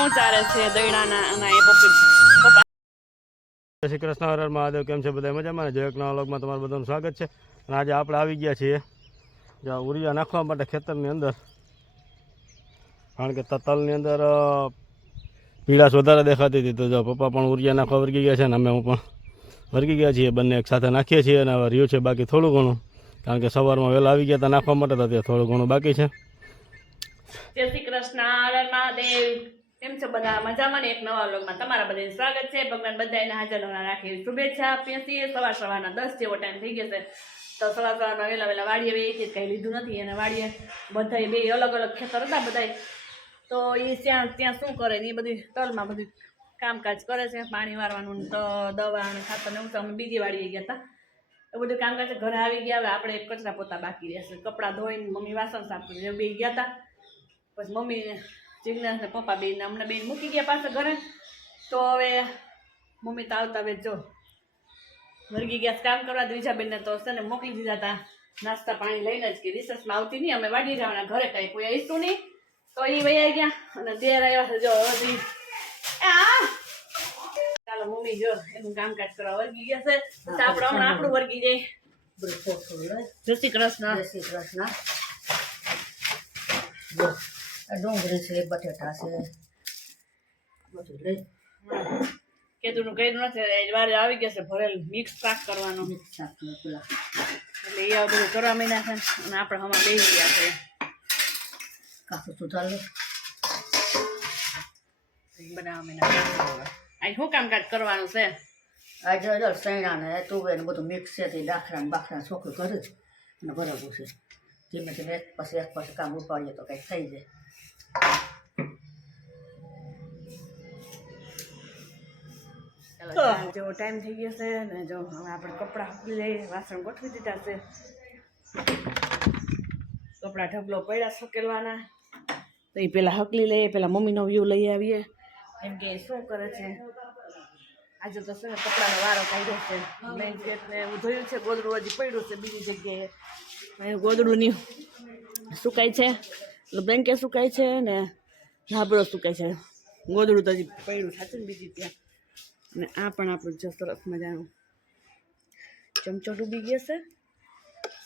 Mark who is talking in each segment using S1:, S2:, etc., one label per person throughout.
S1: અને
S2: શ્રી કૃષ્ણ, હર મહાદેવ, કેમ છે બધા મજામાં? ને જયક નવા વ્લોગમાં તમારું બધાનું સ્વાગત છે. અને આજે આપણે આવી ગયા છીએ જ્યાં ઉરિયા નાખવા માટે ખેતરની અંદર. કારણ કે ત- તલની અંદર પીળાશ વધારે દેખાતી હતી. તો જો પપ્પા પણ ઉરિયા નાખવા વર્ગી ગયા છે ને અમે હું પણ વર્ગી ગયા છીએ. બંને એક સાથે નાખીએ છીએ અને હવે રહ્યું છે બાકી થોડું ઘણું. કારણ કે સવારમાં વહેલા આવી ગયા હતા નાખવા માટે હતા ત્યાં થોડું ઘણું બાકી છે.
S1: શ્રી કૃષ્ણ કેમ છો બધા? મજામાં એક નવા વ્લોગમાં તમારા બધાને સ્વાગત છે. ભગવાન બધાને હાજર હોના રાખી શુભેચ્છા. આપીએ છીએ સવાર સવારના દસ જેવો ટાઈમ થઈ ગયો છે. તો સવાર સવારમાં વહેલા વહેલા વાડીએ બે એક કંઈ લીધું નથી અને વાડીએ બધાય બે અલગ અલગ ખેતર હતા બધાય. તો એ ત્યાં ત્યાં શું કરે ને એ બધી તલમાં બધું કામકાજ કરે છે. પાણી વારવાનું તો દવા અને ખાતર ને અમે બીજી વાડીએ ગયા હતા. એ બધું કામકાજ ઘરે આવી ગયા. હવે આપણે કચરા પોતા બાકી રહેશે. કપડાં ધોઈને મમ્મી વાસણ સાફ કરી બે ગયા હતા. પછી મમ્મી જિજ્ઞાસ ને પપ્પા બેન અમને બેન મૂકી ગયા પાછા ઘરે. તો હવે મમ્મી તો આવતા હવે જો. વર્ગી ગયા કામ કરવા બીજા બેનને તો છે ને મોકલી દીધા હતા. નાસ્તા પાણી લઈને જ કે રિસર્ચમાં આવતી નહીં અમે વાડી જવાના ઘરે કાંઈ કોઈ આવીશું નહીં. તો એ વૈયા ગયા અને દેર આવ્યા છે જો હજી. આ! ચાલો મમ્મી જો એનું કામકાજ કરવા વર્ગી ગયા છે. તો આપણે હમણાં આપણું વર્ગી જાય. જય શ્રી કૃષ્ણ.
S3: જય શ્રી કૃષ્ણ. ડુંગળી છે બટેટા છે. બધું લઈ.
S1: કેતુનું કઈ નથી વારે આવી ગયા છે ભરેલ મિક્સ શાક કરવાનું.
S3: મિક્સ શાક પેલા.
S1: એટલે એ બધું કરવા મહિના છે અને આપણે હમણાં લઈ ગયા છે.
S3: કાચું તું ચાલે.
S1: બનાવવા મહિના અહીં શું કામકાજ કરવાનું છે?
S3: આજે જો સૈણા ને તું ને બધું મિક્સ છે તે દાખરા બાખરા છોકરું કરે અને બરાબર છે. ધીમે ધીમે એક પછી એક પછી કામ ઉપાડીએ તો કંઈક થઈ જાય.
S1: જો ટાઈમ થઈ ગયો છે ને જો હવે આપણે કપડાં હકલી લઈ વાસણ ગોઠવી દીધા છે. કપડાં ઢગલો પડ્યા સકેલવાના. તો એ પેલા હકલી લઈએ પેલા મમ્મીનો વ્યૂ લઈ આવીએ. એમ કે શું કરે છે? આજે તો ને કપડાનો વારો કાઢ્યો છે. મેં ને એવું ધોયું છે ગોદડું હજી પડ્યું છે બીજી જગ્યાએ. ગોદડું ની સુકાય છે. બ્લેન્કેટ સુકાય છે ને? ધાબળો સુકાય છે? ગોદડું તો હજી પડ્યું સાચું ને બીજી ત્યાં અને આ પણ આપણું જો સરસ મજાનું. ચમચો ડૂબી ગયો છે.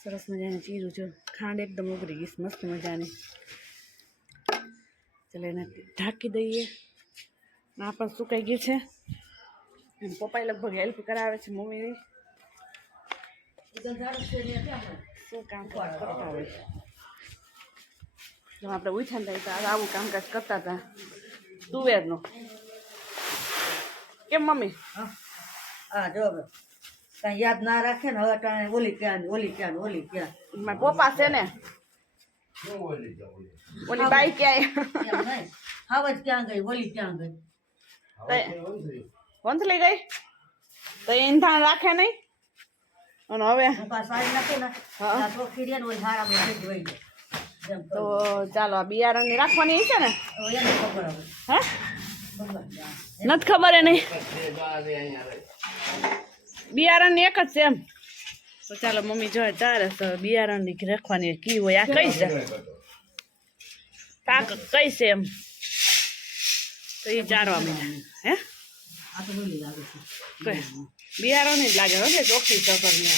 S1: સરસ મજાની ચીરું છે. ખાંડ એકદમ ઉગરી ગઈ મસ્ત મજાની. ચાલો એને ઢાંકી દઈએ. આ પણ સુકાઈ ગયું છે? પપ્પાએ લગભગ હેલ્પ કરાવે છે મમ્મીની. શું કામ કરતા હોય? જો આપણે ઉછાન થાય હતા આવું કામકાજ કરતા હતા. તુવેરનું. કેમ મમ્મી?
S3: હા. જો કાંઈ યાદ ના રાખે ને હવે ટાણે ઓલી ક્યાં ને ઓલી ક્યાં ને ઓલી ક્યાં.
S1: મારા પપ્પા છે ને? ઓલી બાઈ ક્યાંય?
S3: હવે જ ક્યાં ગઈ ઓલી ક્યાં ગઈ?
S1: વંથલી ગઈ? તો એ ઈંધાણ રાખે નહીં? અને હવે
S3: પાસ સારી નાખે ને ચોખ્ખી રહે ને ઓલી હારા માં જાય. જેમ
S1: તો ચાલો, આ બિયારણની રાખવાની છે ને?
S3: હવે
S1: હે? નથી ખબર નહીં બિયારણની એક જ છે એમ. તો ચાલો, મમ્મી જો તારે તો બિયારણની રાખવાની કી હોય, આ કઈ છે? પાક કઈ છે એમ. તો એ ચારવા મહિના હે? બિયારણની જ લાગે હો કે ચોખ્ખી સફરની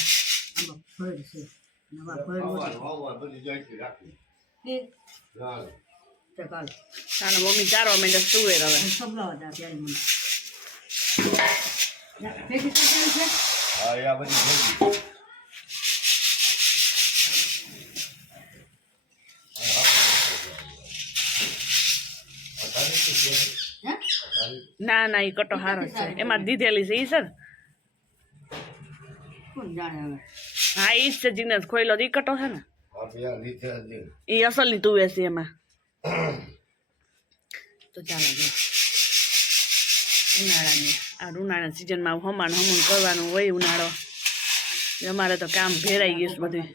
S3: આમાં
S1: ચાલો મમ્મી ચારવા માંડે સુવેર હવે
S3: હું સંભળાવા ત્યારે મને ભેગી થઈ ગઈ છે હે
S1: ના ના એ કટો હારો છે એમાં દીધેલી છે ઈ છે ને
S3: કોણ જાણે હવે
S1: હા ઈ જ છે જીનસ ખોઈલો ઈ કટો છે ને એ અસલની તુવેર છે એમાં તો ચાલો જો ઉનાળાની આ ઉનાળાના સિઝનમાં હમાણ હમણ કરવાનું હોય ઉનાળો અમારે તો કામ ભેરાઈ ગયું છે બધું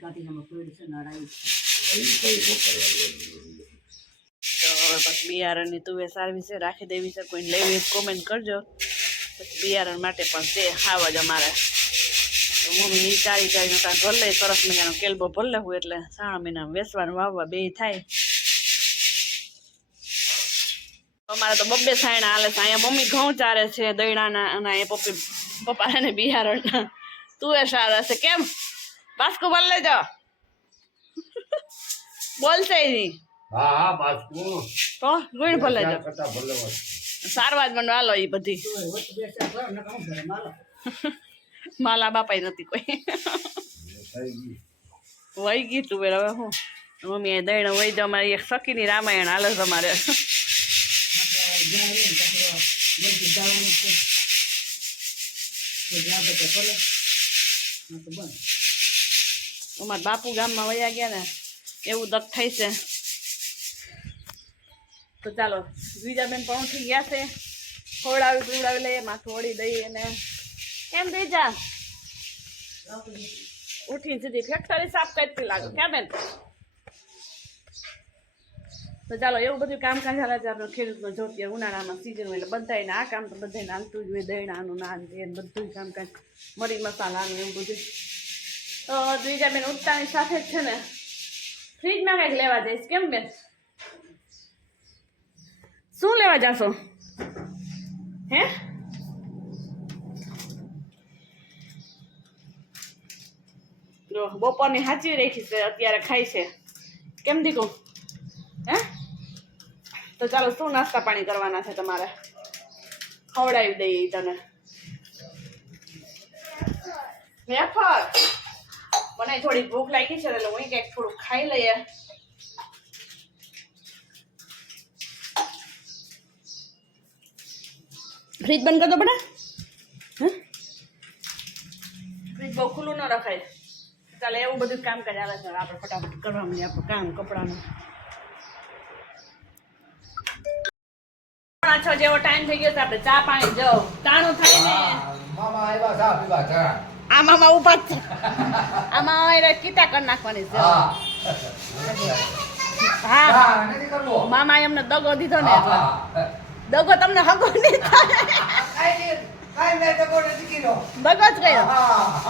S1: તો પછી બિયારણની તુવે સારવી છે રાખી દેવી છે કોઈને લેવી કોમેન્ટ કરજો પછી બિયારણ માટે પણ તે હાવ જ અમારે તો મમ્મી ઈ ચાળી ચાળીનો કાં ભલે સરસ મજાનો કેલબો ભલે હોય એટલે શ્રાવણ મહિનામાં વેસવાનું વાવવા બે થાય. અમારે તો બબ્બે સાયણા હાલે છે. અહીંયા મમ્મી ઘઉં ચારે છે દૈણાના અને એ પપ્પી પપ્પા ને બિહારના તું એ સારા છે. કેમ? બાસ્કો ભલે લેજો બોલશે નહીં.
S2: હા હા બાસ્કુ.
S1: તો ગુણ ભલે જો.
S2: કરતા ભલે
S1: સારવાર મને હાલો એ બધી
S3: માલો
S1: બાપાઈ નથી કોઈ. વહી ગઈ તું બેન, હવે હું? મમ્મી દૈણ વહી જાવ મારી એક સખીની રામાયણ હાલે છે
S3: મારે
S1: અમારા બાપુ ગામમાં વયા ગયા ને, એવું દક થાય છે. તો ચાલો બીજા બેન પણ ઉઠી ગયા છે. ખોડાવી પીવડાવી લઈએ, માથું ઓળી દઈએ અને કેમ બેજા ઉઠી સુધી ફેક્ટરી સાફ કરતી લાગે. કેમ બેન? તો ચાલો, એવું બધું કામ કાજ હાલે છે આપણે ખેડૂતનો જોતી ઉનાળામાં સિઝન હોય એટલે બધાને આ કામ તો બધાને હાલતું જ હોય, દહીણાનું નાન ને બધું કામકાજ મરી મસાલાનું એવું બધું. તો દ્વિજા બેન ઉઠતાની સાથે જ છે ને, ફ્રીજમાં કંઈક લેવા જઈશ. કેમ બેન? શું લેવા જશો? હે? જો બપોરની સાચવી રાખી છે, અત્યારે ખાય છે. કેમ દીકું? હે? તો ચાલો, શું નાસ્તા પાણી કરવાના છે તમારે? ખવડાવી દઈએ તને. વેફર મને થોડી ભૂખ લાગી છે, એટલે હું કંઈક થોડું ખાઈ લઈએ. ફ્રીજ બંધ કરી દો બેટા. ફ્રીજ બહુ ખુલ્લું ન રખાય. બધું કામ કરાવે છે. આપણે ફટાફટ કરવાનું આપણું કામ કપડાનું. છ જેવો ટાઈમ થઈ ગયો આપણે ચા પાણી જો તાણું થાય ને.
S2: મામા આવ્યા ચા પીવા ચા.
S1: આ મામા ઊભા છે. આમાં એને કીટા કરી નાખવાની છે.
S2: હા.
S1: મામા એમને દગો દીધો ને. દગો તમને હગો નહીં થાય.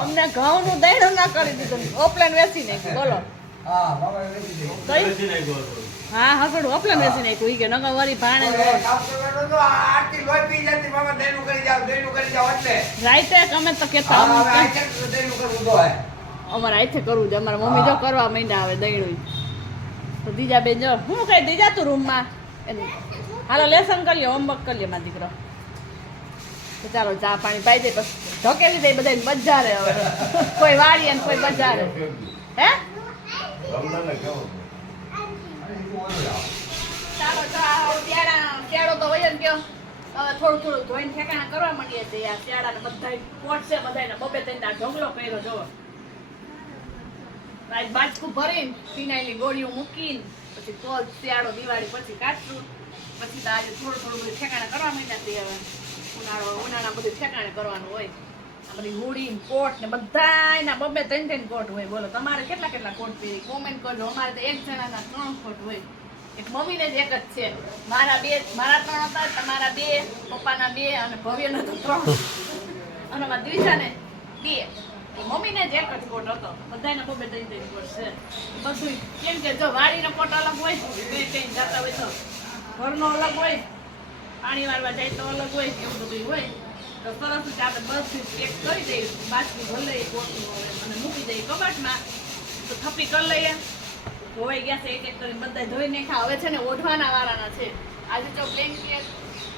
S1: અમને ઘઉં નું દહીણું ના કરી દીધું. ઓપલાઈન વેચી નાખ્યું. બોલો.
S2: હા, મામાએ વેચી
S1: હા હસડું ઓપલાઈન વેચી નાખ્યું. ઈ કે નગર વરી ભાણે. રાઈતે અમે તો કેતા. અમારે આઈથે કરવું છે. અમારા મમ્મી જો કરવા મહિના આવે દહીણું તો દીજા બેન જો હું કઈ દીજા તું રૂમમાં એનું હાલો લેસન કરી લ્યો હોમવર્ક કરી લ્યો મારા દીકરો. તો ચાલો ચા પાણી પાઈ દે પછી ધકેલી દે બધા બજારે હવે. કોઈ વાળી અને કોઈ બજારે. હે? ચાલો તો ને હવે થોડું થોડું ધોઈને ઠેકાણા કરવા માંડીએ છીએ આ શિયાળાને બધા પોટ છે બધાને બબે ત્રણ દાળ ઢોકળો કર્યો જો આજ બાજકું ભરીને ફિનાઈલની ગોળીઓ મૂકીને પછી તો શિયાળો દિવાળી પછી કાઢશું. પછી તો આજે થોડું થોડું ઠેકાણા કરવા માંડ્યા છીએ હવે. ઉનાળો ઉનાળા બધું ઠેકાણે કરવાનું હોય. બધી હોળી કોટ ને બધાયના બબે ત્રણ ત્રણ હોય. બોલો, તમારે કેટલા કેટલા કોટ પહેરી? કોમેન્ટ અમારે તો એક જણાના ત્રણ કોટ હોય. એક મમ્મીને જ એક જ છે. મારા બે, મારા ત્રણ હતા, તમારા બે, પપ્પાના બે અને ભવ્યના તો ત્રણ. અને મારા દ્વિજાને બે. મમ્મીને જ એક જ કોટ હતો. બધાને બબે ત્રણ ત્રણ કોટ છે. બધું કેમ કે જો વાડીનો કોટ અલગ હોય ત્રણ જતા હોય તો ઘરનો અલગ હોય. પાણી વાળવા જાય તો અલગ હોય એવું બધું હોય. તો સરસ રીતે આપણે બધું પેક કરી દઈએ. બાજુ ભરી લઈએ કોટનું હવે અને મૂકી દઈએ કબાટમાં. તો થપ્પી કરી લઈએ. ધોવાઈ ગયા છે એક એક કરીને બધા ધોઈ ખા હવે છે ને ઓઢવાના વાળાના છે. આજે તો બ્લેન્કેટ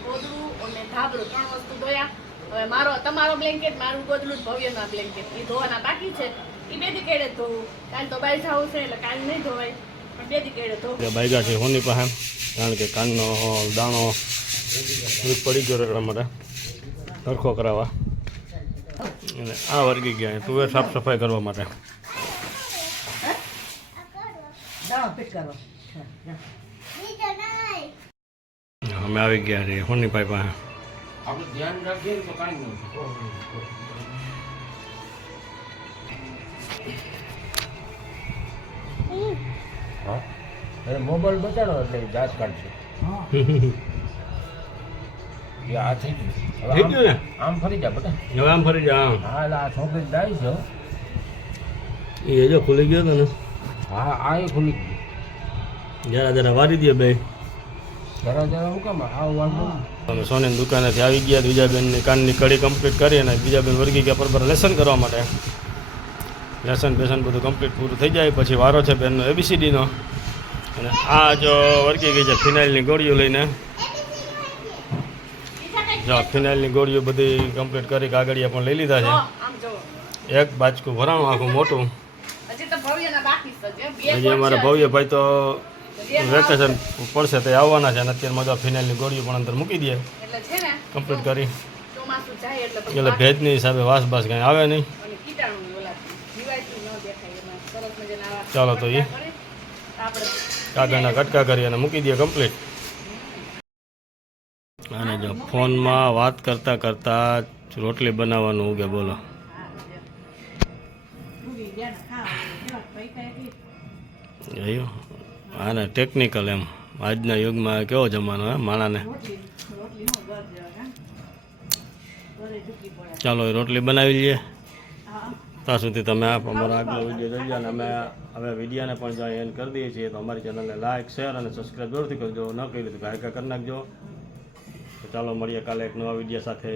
S1: ગોદડું અને ધાબળું ત્રણ વસ્તુ ધોયા. હવે મારો, તમારો બ્લેન્કેટ મારું ગોદડું ભવ્યના બ્લેન્કેટ એ ધોવાના બાકી છે. એ બે દી કેડે ધોવું. કાલ તો બાઈ જવું છે, એટલે કાલ નહીં ધોવાય. પણ બે દી કેડે ધોવું
S2: બાઈગા છે હોની પાસે. કારણ કે કાનનો, દાણો પડી ગયો રગડા માટે. સરખો કરાવવા. અને આ વર્ગી ગયા તુવેર સાફ સફાઈ કરવા માટે. અમે આવી ગયા છીએ હોની ભાઈ પાસે
S4: મોબાઈલ બતાડો એટલે જાત કાઢશે. એ આ થઈ ગયું.
S2: થઈ ગયું ને?
S4: આમ- ફરી જા બધા
S2: હવે આમ ફરી જા આમ.
S4: હા એટલે આ છોકરી દાઈ છે
S2: એ જો ખુલી ગયો હતો ને
S4: હા આ એ ખુલી ગયું.
S2: જરા જરા વારી દે બે.
S4: જરા હું કામ? આવું વાંધો
S2: અમે સોનીની દુકાનેથી આવી ગયા બીજાબેનની કાનની કડી કમ્પ્લીટ કરી અને બીજાબેન વર્ગી ગયા બરાબર લેસન કરવા માટે. લેસન બેસન બધું કમ્પ્લીટ પૂરું થઈ જાય પછી વારો છે બેનનો એબીસીડીનો અને આ જો વર્ગી ગઈ છે ફિનાઇલની ગોળીઓ લઈને. જો ફિનાઇલની ગોળીઓ બધી કમ્પ્લીટ કરી કાગળિયા પણ લઈ લીધા છે. એક બાચકું ભરાણું આખું મોટું.
S1: હજી
S2: અમારા? ભવ્યભાઈ તો વેકેશન પડશે તે આવવાના છે અને અત્યારમાં જો ફિનાઇલની ગોળીઓ પણ અંદર મૂકી
S1: ને
S2: કમ્પ્લીટ કરી.
S1: એટલે
S2: ભેજની હિસાબે વાસ બાસ કાંઈ આવે નહીં. ચાલો તો
S1: આપણે
S2: કાગળના કટકા કરી અને મૂકી દઈએ કમ્પ્લીટ જો, ફોનમાં વાત કરતાં કરતાં રોટલી બનાવવાનું ઉગે બોલો. જોયું આને ટેકનિકલ એમ. આજના યુગમાં કેવો જમાનો હે માણાને? ચાલો રોટલી બનાવી લઈએ. ત્યાં સુધી તમે આ અમારો આગલો વીડિયો જોઈ અને અમે હવે વિડીયોને પણ જો એન્ડ કરી દઈએ છીએ, તો અમારી ચેનલને લાઇક શેર અને સબસ્ક્રાઈબ જરૂરથી કરજો. ન કરી તો ગાયકા કરી નાખજો. તો ચાલો મળીએ કાલે એક નવા વીડિયો સાથે.